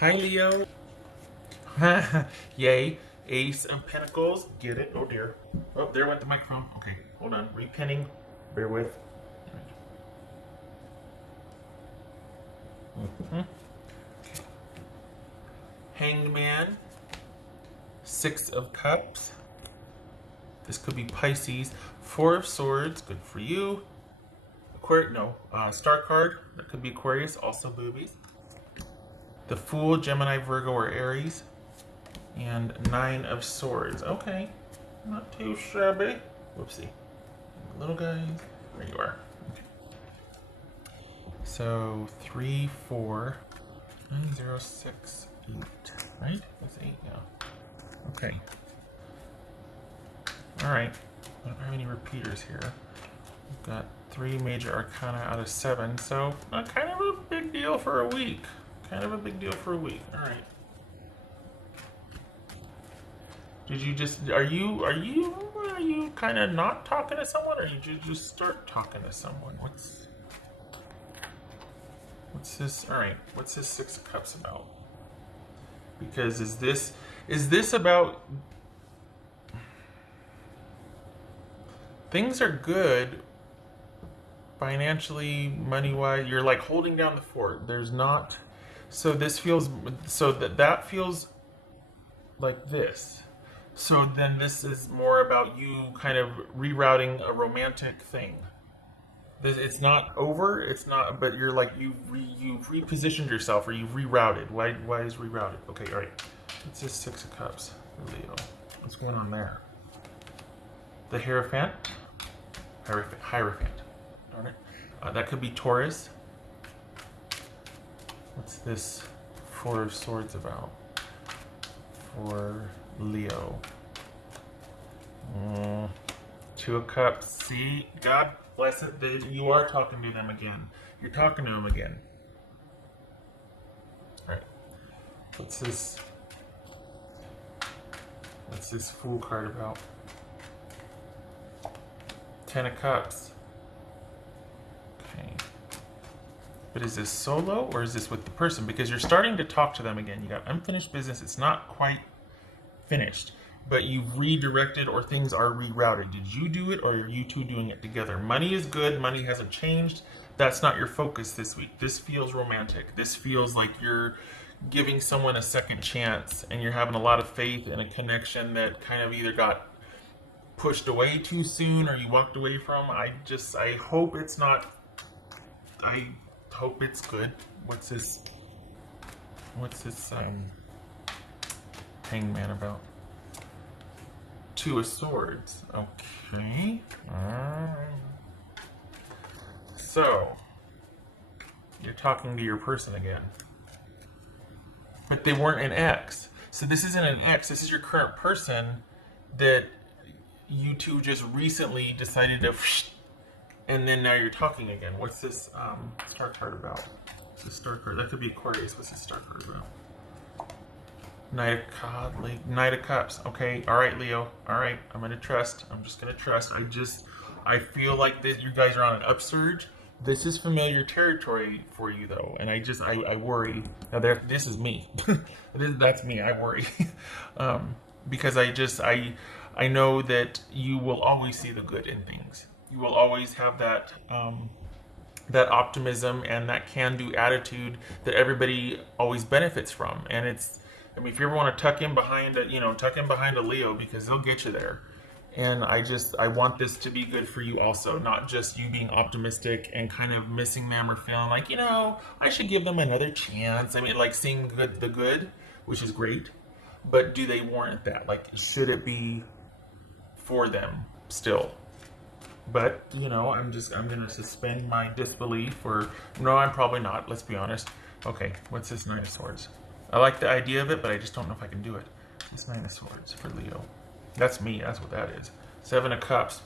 Hi, Leo. Yay. Ace of Pentacles. Get it? Oh, dear. Oh, there went the microphone. Okay, hold on. Repinning. Bear with. Hanged Man. Six of Cups. This could be Pisces. Four of Swords. Good for you. Star card. That could be Aquarius. Also boobies. The Fool, Gemini, Virgo, or Aries. And Nine of Swords. Okay. Not too shabby. Whoopsie. Little guys. There you are. Okay. So 3, 4, 9, 0, 6, 8. Right? That's 8, yeah. Okay. Alright. I don't have any repeaters here. We've got 3 major arcana out of 7, so kind of a big deal for a week. Kind of a big deal for a week. Alright. Did you just, are you kind of not talking to someone, or did you just start talking to someone? What's this? All right, what's this Six of Cups about? Because is this about, things are good financially, money-wise, you're like holding down the fort. There's not, so this feels, so that feels like this. So then this is more about you kind of rerouting a romantic thing. It's not over. It's not, but you're like you've repositioned yourself, or you've rerouted. Why is rerouted? Okay, all right. It's just Six of Cups, Leo. What's going on there? The Hierophant, Hierophant. Darn it. That could be Taurus. What's this Four of Swords about? For Leo. Two of Cups. See, God bless it. You are talking to them again. You're talking to them again. All right. What's this Fool card about? Ten of Cups. Okay. But is this solo, or is this with the person? Because you're starting to talk to them again. You got unfinished business. It's not quite finished, but you've redirected, or things are rerouted. Did you do it, or are you two doing it together? Money is good. Money hasn't changed. That's not your focus this week. This feels romantic. This feels like you're giving someone a second chance, and you're having a lot of faith in a connection that kind of either got pushed away too soon, or you walked away from. I hope it's not. I hope it's good. What's this Hangman about? Two of Swords. Okay. So you're talking to your person again, but they weren't an ex. So this isn't an ex. This is your current person that you two just recently decided to, and then now you're talking again. What's this star card about? This star card. That could be Aquarius. What's this star card about? Knight of Cups. Okay, all right, Leo. All right, I'm gonna trust. I'm just gonna trust. I feel like this. You guys are on an upsurge. This is familiar territory for you, though, and I worry. Now, this is me. That's me. I worry because I know that you will always see the good in things. You will always have that that optimism and that can-do attitude that everybody always benefits from, and it's. I mean, if you ever want to tuck in behind a Leo, because they'll get you there. And I want this to be good for you also, not just you being optimistic and kind of missing them, or feeling like, I should give them another chance. I mean, like seeing the good, which is great, but do they warrant that? Like, should it be for them still? But, I'm going to suspend my disbelief, or no, I'm probably not. Let's be honest. Okay, what's this Nine of Swords? I like the idea of it, but I just don't know if I can do it. It's Nine of Swords for Leo. That's me. That's what that is. Seven of Cups.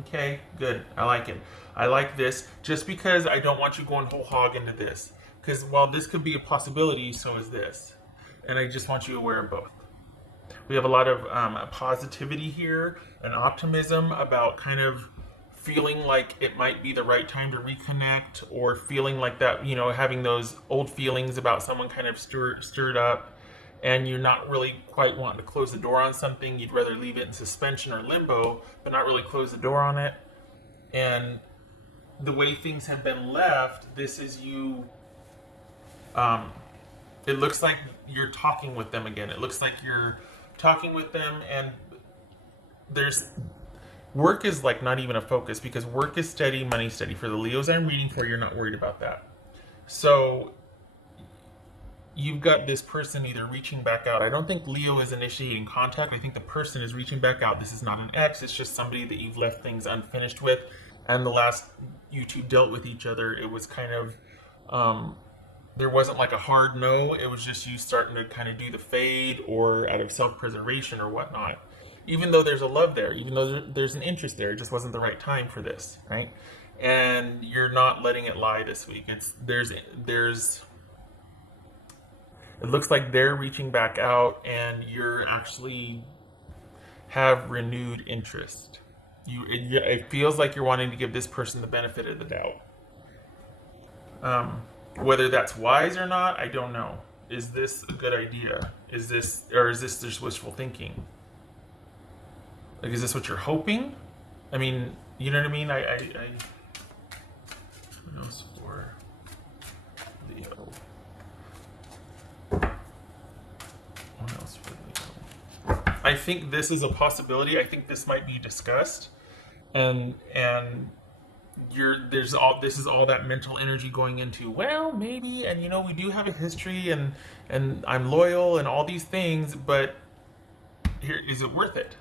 Okay, good. I like it. I like this just because I don't want you going whole hog into this. Because while this could be a possibility, so is this. And I just want you aware of both. We have a lot of positivity here and optimism about kind of feeling like it might be the right time to reconnect, or feeling like that, having those old feelings about someone kind of stirred up, and you're not really quite wanting to close the door on something. You'd rather leave it in suspension or limbo, but not really close the door on it. And the way things have been left, this is you. It looks like you're talking with them again. It looks like you're talking with them, and there's work is like not even a focus, because work is steady, money steady. For the Leos I'm reading for, you're not worried about that. So you've got this person either reaching back out. I don't think Leo is initiating contact. I think the person is reaching back out. This is not an ex. It's just somebody that you've left things unfinished with. And the last you two dealt with each other, it was kind of, there wasn't like a hard no. It was just you starting to kind of do the fade, or out of self-preservation or whatnot. Even though there's a love there, even though there's an interest there, it just wasn't the right time for this, right? And you're not letting it lie this week. It looks like they're reaching back out, and you're actually have renewed interest. It feels like you're wanting to give this person the benefit of the doubt. Whether that's wise or not, I don't know. Is this a good idea? Is this just wishful thinking? Like, is this what you're hoping? I mean, you know what I mean? What else for Leo? What else for Leo? I think this is a possibility. I think this might be discussed, and this is all that mental energy going into, well, maybe, and we do have a history, and I'm loyal and all these things, but here, is it worth it?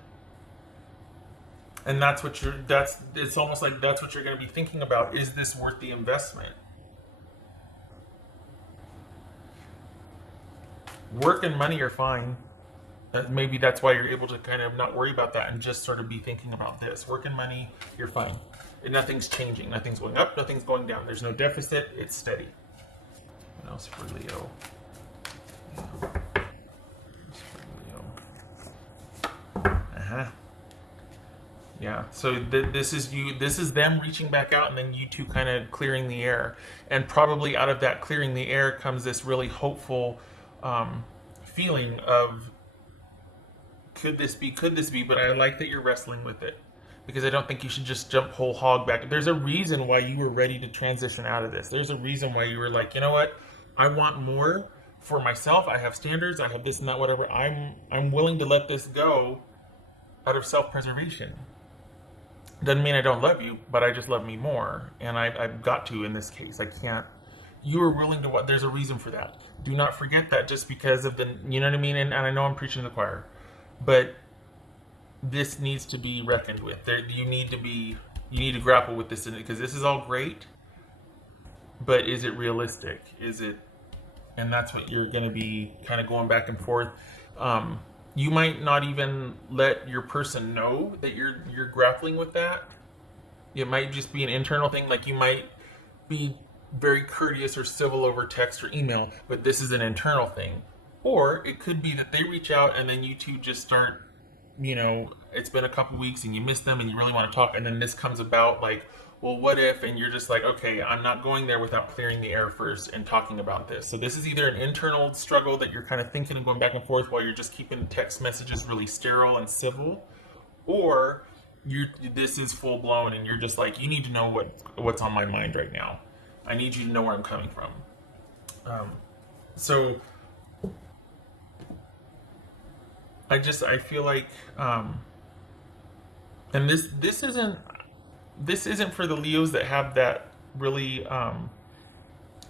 And it's almost like that's what you're going to be thinking about. Is this worth the investment? Work and money are fine. Maybe that's why you're able to kind of not worry about that and just sort of be thinking about this. Work and money, you're fine. And nothing's changing. Nothing's going up, nothing's going down. There's no deficit. It's steady. What else for Leo? Yeah, so this is them reaching back out, and then you two kind of clearing the air. And probably out of that clearing the air comes this really hopeful feeling of, could this be? But I like that you're wrestling with it, because I don't think you should just jump whole hog back. There's a reason why you were ready to transition out of this. There's a reason why you were like, you know what? I want more for myself. I have standards. I have this and that, whatever. I'm willing to let this go out of self-preservation. Doesn't mean I don't love you, but I just love me more. And I've got to in this case. I can't. You were willing to, there's a reason for that. Do not forget that just because of you know what I mean? And I know I'm preaching to the choir, but this needs to be reckoned with. You need to grapple with this, because this is all great, but is it realistic? And that's what you're going to be kind of going back and forth. You might not even let your person know that you're grappling with that. It might just be an internal thing. Like, you might be very courteous or civil over text or email, but this is an internal thing. Or it could be that they reach out, and then you two just start, it's been a couple weeks and you miss them and you really want to talk, and then this comes about like, well, what if? And you're just like, okay, I'm not going there without clearing the air first and talking about this. So this is either an internal struggle that you're kind of thinking and going back and forth while you're just keeping text messages really sterile and civil, or this is full blown and you're just like, you need to know what's on my mind right now. I need you to know where I'm coming from. So I feel like, and this isn't for the Leos that have that really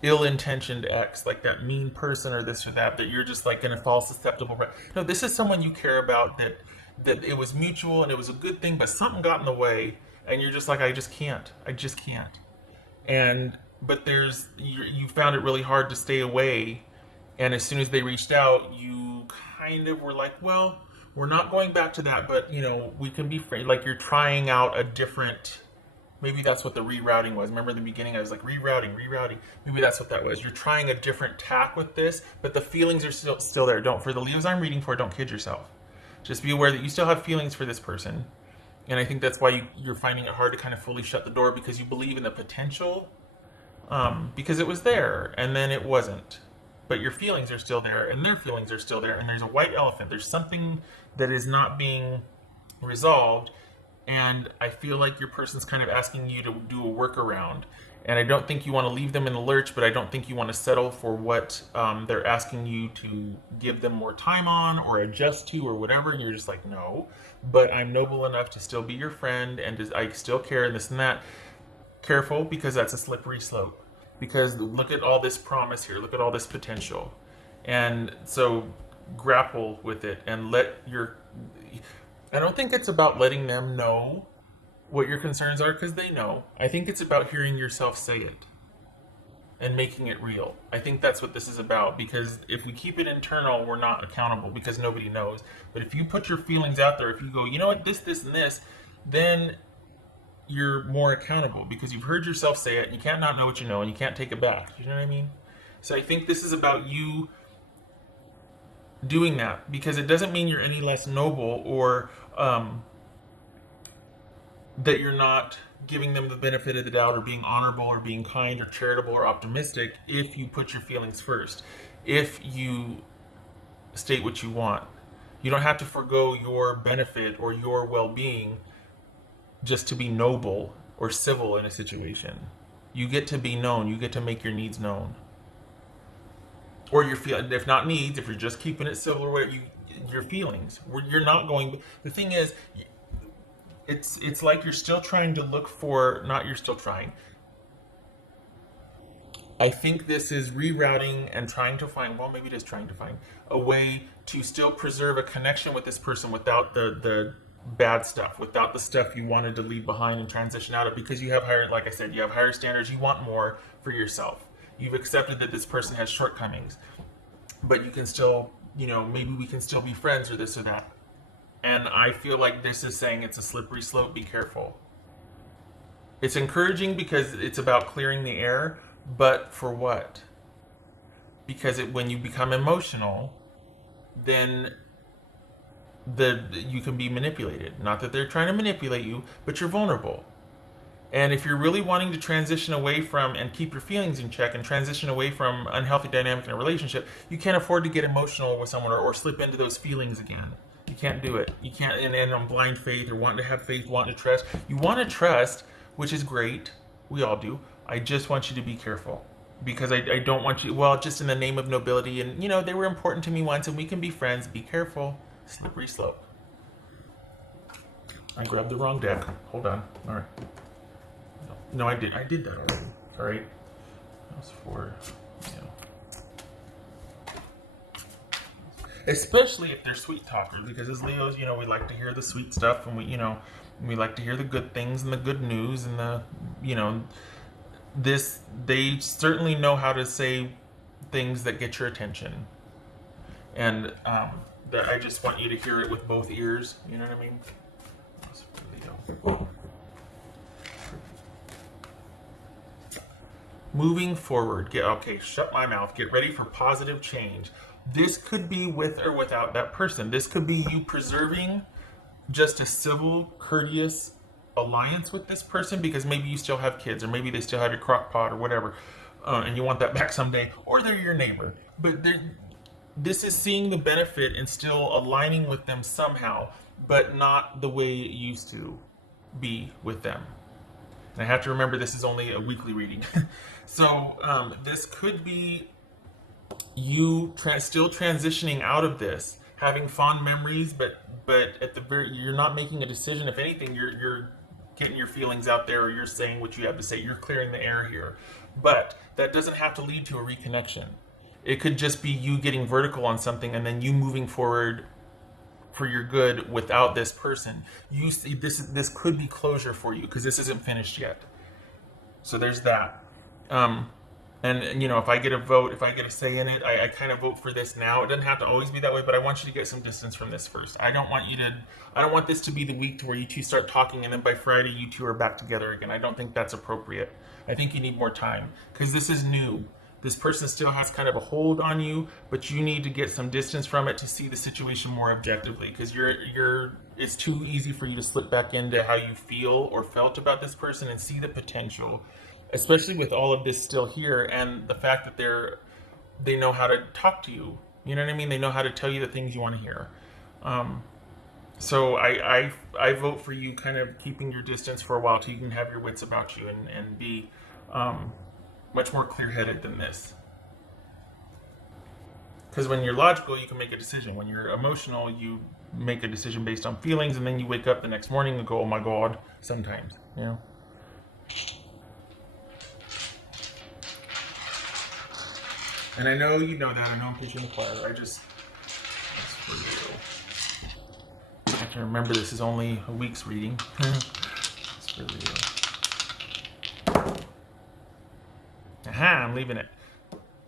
ill-intentioned ex, like that mean person or this or that you're just like going to fall susceptible. No, this is someone you care about, that it was mutual and it was a good thing, but something got in the way, and you're just like, I just can't. But you found it really hard to stay away, and as soon as they reached out, you kind of were like, well, we're not going back to that, but we can be friends. Like, you're trying out a different. Maybe that's what the rerouting was. Remember in the beginning, I was like, rerouting. Maybe that's what that was. You're trying a different tack with this, but the feelings are still there. For the Leos I'm reading for, don't kid yourself. Just be aware that you still have feelings for this person. And I think that's why you're finding it hard to kind of fully shut the door, because you believe in the potential, because it was there and then it wasn't. But your feelings are still there and their feelings are still there. And there's a white elephant. There's something that is not being resolved. And I feel like your person's kind of asking you to do a workaround. And I don't think you want to leave them in the lurch, but I don't think you want to settle for what they're asking you to give them more time on or adjust to or whatever. And you're just like, no, but I'm noble enough to still be your friend and I still care and this and that. Careful, because that's a slippery slope. Because look at all this promise here. Look at all this potential. And so grapple with it and let your... I don't think it's about letting them know what your concerns are, because they know. I think it's about hearing yourself say it and making it real. I think that's what this is about, because if we keep it internal, we're not accountable because nobody knows. But if you put your feelings out there, if you go, you know what, this, and this, then you're more accountable because you've heard yourself say it and you can't not know what you know and you can't take it back. You know what I mean? So I think this is about you doing that, because it doesn't mean you're any less noble or that you're not giving them the benefit of the doubt or being honorable or being kind or charitable or optimistic if you put your feelings first, if you state what you want. You don't have to forego your benefit or your well-being just to be noble or civil in a situation. You get to be known. You get to make your needs known. Or your feel, if not needs, if you're just keeping it civil or whatever, your feelings. You're not going. The thing is, it's like you're still trying to look for. Not you're still trying. I think this is rerouting and trying to find. Well, maybe it is trying to find a way to still preserve a connection with this person without the bad stuff, without the stuff you wanted to leave behind and transition out of, because you have higher, like I said, you have higher standards. You want more for yourself. You've accepted that this person has shortcomings, but you can still, maybe we can still be friends or this or that. And I feel like this is saying it's a slippery slope. Be careful. It's encouraging because it's about clearing the air, but for what? Because when you become emotional, then you can be manipulated. Not that they're trying to manipulate you, but you're vulnerable. And if you're really wanting to transition away from and keep your feelings in check and transition away from unhealthy dynamic in a relationship, you can't afford to get emotional with someone or slip into those feelings again. You can't do it. You can't end on blind faith or wanting to have faith, wanting to trust. You want to trust, which is great. We all do. I just want you to be careful. Because I don't want you, just in the name of nobility, and they were important to me once and we can be friends. Be careful. Slippery slope. I grabbed the wrong deck. Hold on. All right. No, I did that already. All right. That was for, especially if they're sweet talkers, because as Leos, we like to hear the sweet stuff, and we like to hear the good things and the good news and the, they certainly know how to say things that get your attention. And that I just want you to hear it with both ears. You know what I mean? That's for Leo. Moving forward, shut my mouth. Get ready for positive change. This could be with or without that person. This could be you preserving just a civil, courteous alliance with this person because maybe you still have kids or maybe they still have your crock pot or whatever, and you want that back someday, or they're your neighbor. But this is seeing the benefit and still aligning with them somehow, but not the way it used to be with them. And I have to remember this is only a weekly reading. So this could be you still transitioning out of this, having fond memories, but at the you're not making a decision. If anything, you're getting your feelings out there, or you're saying what you have to say. You're clearing the air here. But that doesn't have to lead to a reconnection. It could just be you getting vertical on something and then you moving forward for your good without this person. You see, this could be closure for you because this isn't finished yet. So there's that. And if I get a vote, if I get a say in it, I kind of vote for this now. It doesn't have to always be that way, but I want you to get some distance from this first. I don't want this to be the week to where you two start talking and then by Friday you two are back together again. I don't think that's appropriate. I think you need more time because this is new. This person still has kind of a hold on you, but you need to get some distance from it to see the situation more objectively, because it's too easy for you to slip back into how you feel or felt about this person and see the potential, especially with all of this still here and the fact that they know how to talk to you. You know what I mean? They know how to tell you the things you want to hear. So I vote for you kind of keeping your distance for a while till you can have your wits about you and be much more clear-headed than this. Because when you're logical, you can make a decision. When you're emotional, you make a decision based on feelings, and then you wake up the next morning and go, oh my God, sometimes, you know? And I know you know that. I know I'm preaching the choir. That's for you. I can remember this is only a week's reading. It's for you. Aha, I'm leaving it.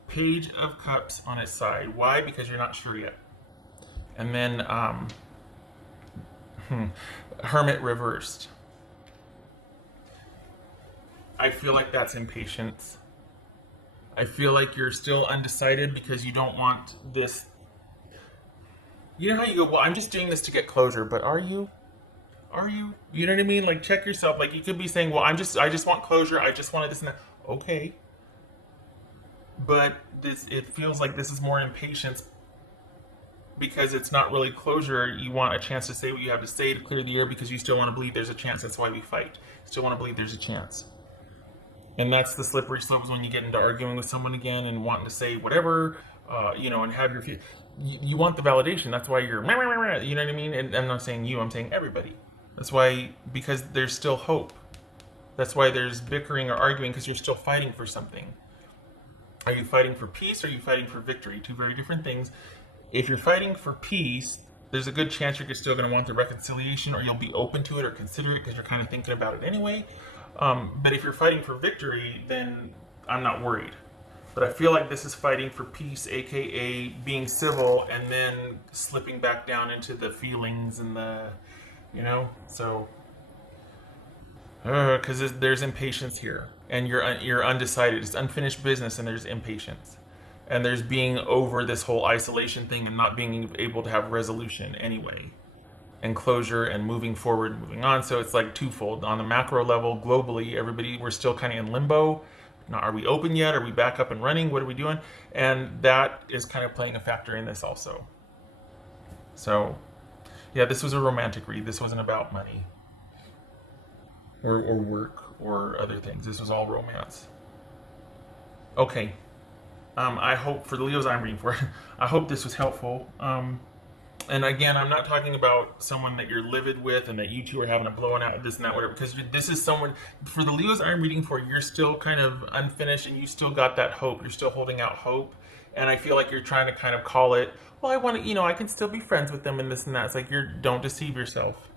Page of Cups on its side. Why? Because you're not sure yet. And then Hermit reversed. I feel like that's impatience. I feel like you're still undecided because you don't want this. You know how you go, well, I'm just doing this to get closure, but are you? Are you? You know what I mean? Like, check yourself. Like, you could be saying, well, I just want closure. I just wanted this and that. Okay. But it feels like this is more impatience because it's not really closure. You want a chance to say what you have to say to clear the air because you still want to believe there's a chance. That's why we fight. Still want to believe there's a chance. And that's the slippery slope, is when you get into arguing with someone again and wanting to say whatever, and have your you want the validation. That's why you're, you know what I mean? And I'm not saying you, I'm saying everybody. That's why, because there's still hope. That's why there's bickering or arguing, because you're still fighting for something. Are you fighting for peace or are you fighting for victory? Two very different things. If you're fighting for peace, there's a good chance you're still going to want the reconciliation, or you'll be open to it or consider it because you're kind of thinking about it anyway. But if you're fighting for victory, then I'm not worried. But I feel like this is fighting for peace, aka being civil, and then slipping back down into the feelings and the, so, because there's impatience here, and you're undecided. It's unfinished business, and there's impatience, and there's being over this whole isolation thing and not being able to have resolution anyway, and closure and moving forward, moving on. So it's like twofold. On the macro level, globally, we're still kind of in limbo. Now, are we open yet? Are we back up and running? What are we doing? And that is kind of playing a factor in this also. So, yeah, this was a romantic read. This wasn't about money or work or other things. This was all romance. Okay. I hope, for the Leos I'm reading for, I hope this was helpful. And again, I'm not talking about someone that you're livid with and that you two are having a blowout out, this and that, whatever, because this is someone, for the Leos I'm reading for, you're still kind of unfinished and you still got that hope. You're still holding out hope. And I feel like you're trying to kind of call it, well, I want to, I can still be friends with them and this and that. It's like, don't deceive yourself.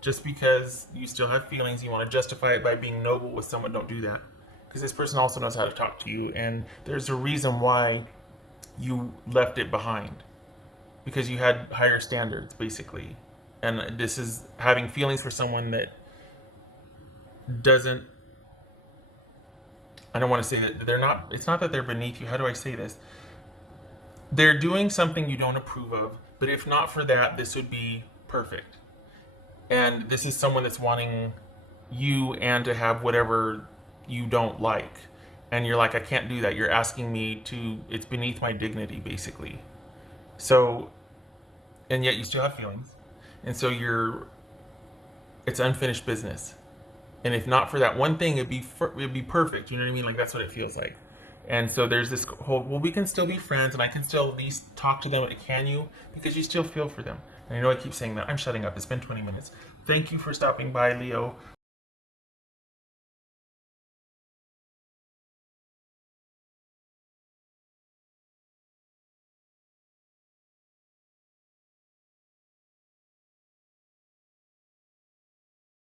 Just because you still have feelings, you want to justify it by being noble with someone, don't do that. Because this person also knows how to talk to you, and there's a reason why you left it behind. Because you had higher standards, basically. And this is having feelings for someone that doesn't, I don't want to say that they're not, it's not that they're beneath you. How do I say this? They're doing something you don't approve of, but if not for that, this would be perfect. And this is someone that's wanting you and to have whatever you don't like. And you're like, I can't do that. You're asking me to, it's beneath my dignity, basically. So, and yet you still have feelings. And so it's unfinished business. And if not for that one thing, it'd be perfect. You know what I mean? Like, that's what it feels like. And so there's this whole, well, we can still be friends and I can still at least talk to them. Can you? Because you still feel for them. And I know I keep saying that. I'm shutting up. It's been 20 minutes. Thank you for stopping by, Leo.